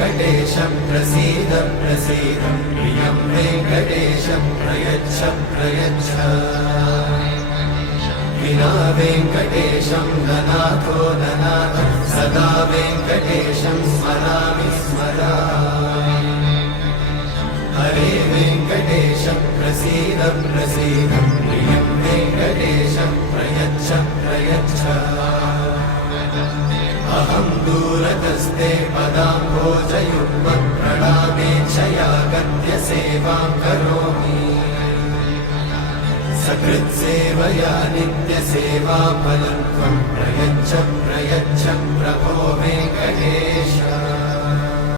वेङ्कटेशं प्रसीद प्रसीद प्रियं वेङ्कटेशं प्रयच्छ प्रयच्छ विना वेङ्कटेशं ननाथो ननाथ सदा वेङ्कटेशं स्मरामि स्मरामि हरे वेङ्कटेश प्रसीद प्रसीद प्रियं वेङ्कटेशं प्रयच्छ प्रयच्छ अहं दूरतस्ते पदाम्भोजयुग्मप्रणामेच्छया गद्य सेवां करोमि सकृत्सेवया नित्यसेवाफलं त्वं प्रयच्छ प्रयच्छ प्रभो वेङ्कटेश।